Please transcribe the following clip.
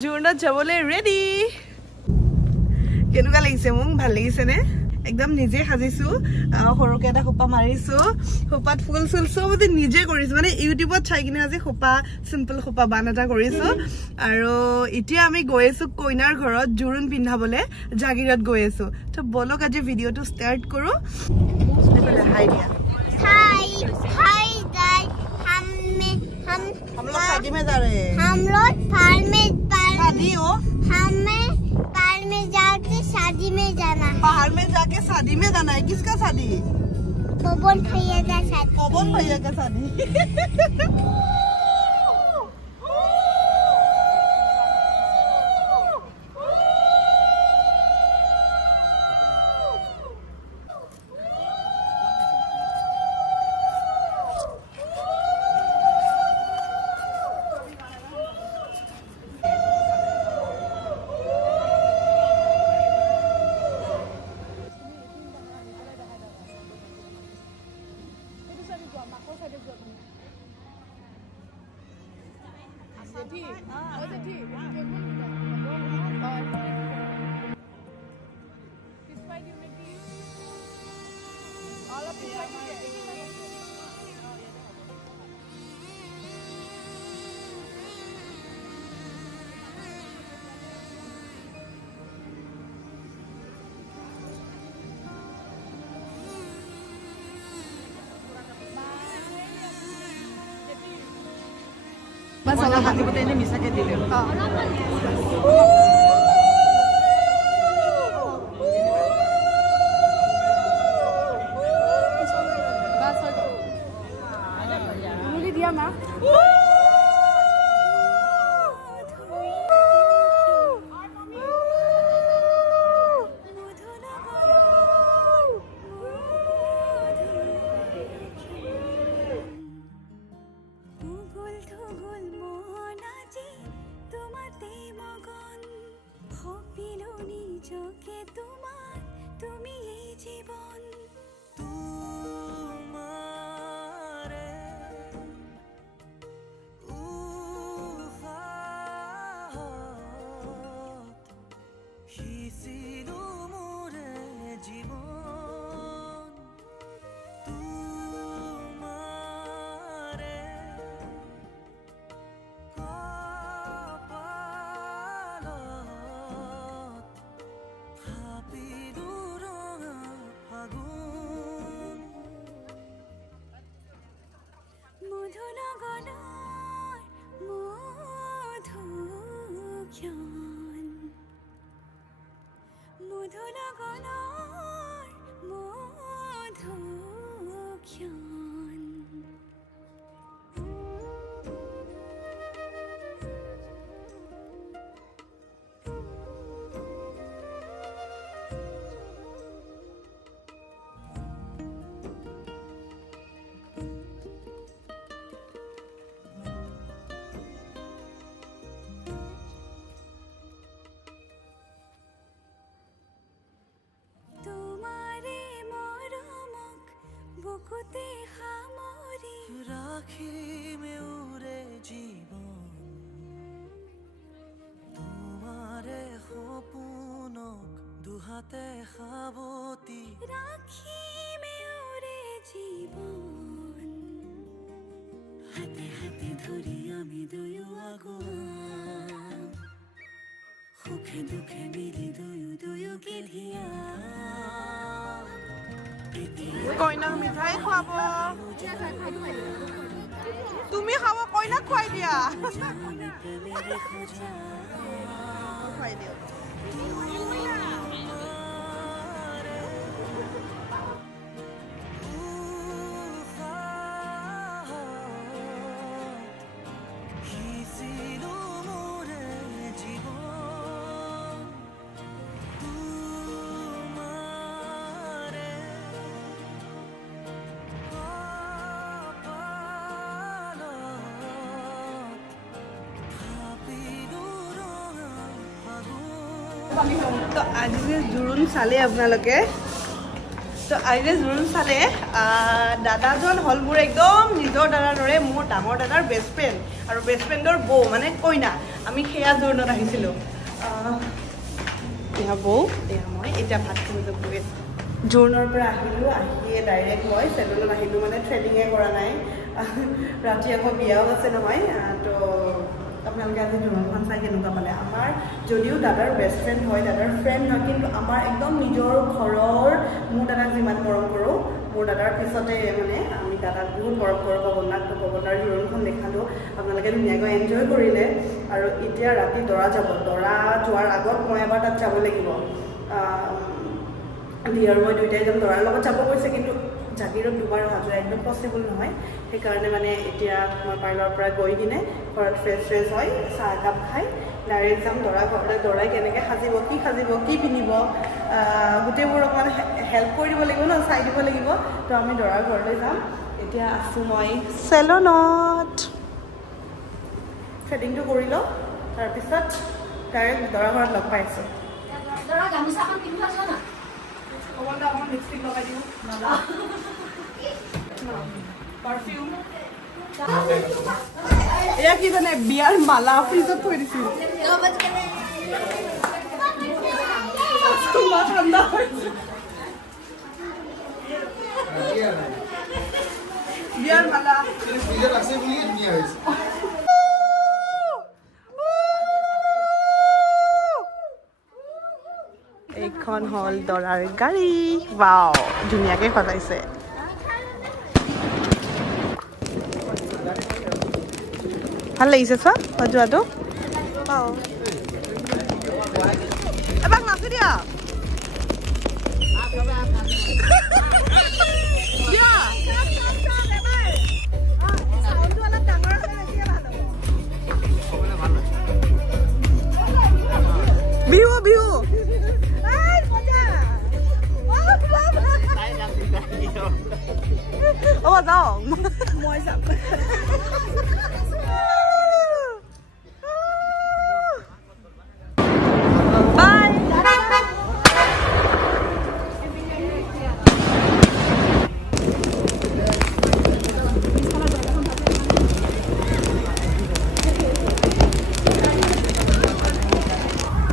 জোৰণত যাবলৈ ৰেডি কেনেকুৱা লাগিছে মোক ভাল লাগিছে নে একদম নিজে সাজিছো সৰুকে এটা খোপা মাৰিছো খোপাত ফুল চুল সব নিজে কৰিছো মানে ইউটিউবত চাই কিনে আজি খোপা সিম্পল খোপা বান এটা কৰিছো আৰু এতিয়া আমি গৈ আছো কইনাৰ ঘৰত জোৰোণ পিন্ধাবলে জাগিৰত গৈ আছো তো বলক আজি ভিডিওটো ষ্টাৰ্ট কৰো হাই দিয়া हाय गाइस हम लोग शादी में जा रहे हैं हम लोग शादी हो हमें पहाड़ में जाके शादी में जाना है पहाड़ में जाके शादी में जाना है किसका शादी पवन भैया का शादी पवन भैया का शादी Mas kalau hati kita ini bisa kayak dulu. Ini dia mah. হাতে খাবতি রাখি মেউরে জীবন হাতে হাতে ধরি আমি দুয়ো আগুয়া সুখে দুখে মিলি দুয়ো গেলিয়া কইনাক মিঠাই খুৱাব তুমি খাব কইনাক খুৱাই দিয়া খুৱাই দিও तो आज জোৰোণ চালে আপোনালোকে তো আজি জোৰোণ চালে দাদাজন হল মোৰ একদম নিজৰ দাদাৰ দৰে মোৰ ডাঙৰ দাদাৰ বেষ্ট ফ্ৰেণ্ড আৰু বেষ্ট ফ্ৰেণ্ডৰ বৌ মানে কইনা আমি সেয়া জোৰণত আহিছিলোঁ এয়া বৌ এয়া মই এতিয়া ভাত খাব যাবগৈ জোৰণৰ পৰা আহিলোঁ আহিয়ে ডাইৰেক্ট মই চেলুনত আহিলোঁ মানে থ্ৰেডিঙে কৰা নাই ৰাতি আকৌ বিয়াও আছে নহয় তো আপোনালোকে আজি জোৰণখন চাই কেনেকুৱা পালে আমাৰ যদিও দাদাৰ বেষ্ট ফ্ৰেণ্ড হয় দাদাৰ ফ্ৰেণ্ড হয় কিন্তু আমাৰ একদম নিজৰ ঘৰৰ মোৰ দাদাক যিমান মৰম কৰোঁ মোৰ দাদাৰ পিছতে মানে আমি দাদাক বহুত মৰম কৰোঁ পৱনাৰ জোৰণখন দেখালোঁ আপোনালোকে ধুনীয়াকৈ এনজয় কৰিলে আৰু এতিয়া ৰাতি দৰা যোৱাৰ আগত মই এবাৰ তাত যাব লাগিব আৰু মই দুইটাই যাম দৰাৰ লগত যাব কৈছে কিন্তু জাগিৰত দুবাৰ অহা যোৱা একদম পচিবল নহয় সেইকাৰণে মানে এতিয়া মই পাৰ্লাৰৰ পৰা গৈ কিনে ঘৰত ফ্ৰেছ হয় চাহ একাপ খাই ডাইৰেক্ট যাম দৰা ঘৰলৈ দৰাই কেনেকৈ সাজিব কি পিন্ধিব গোটেইবোৰ অকণমান হেল্প কৰি দিব লাগিব ন চাই দিব লাগিব তো আমি দৰাৰ ঘৰলৈ যাম এতিয়া আছোঁ মই চেলুনত থ্ৰেডিংটো কৰি লওঁ তাৰপিছত ডাইৰেক্ট দৰা ঘৰত লগ পাইছোঁ লিপষ্টিক লগাই দিওঁ পাৰফিউম এয়া কি জানে বিয়াৰ মালা ফ্ৰিজত থৈ দিছিল ঠাণ্ডা হৈছে বিয়াৰ মালা এইখন হ'ল দৰাৰ গাড়ী ৱাও ধুনীয়াকৈ সজাইছে ভাল লাগিছে চোৱা সজোৱাটো এবাৰ নাচি দিয়া বিহু বিহু যাওঁ মই যাম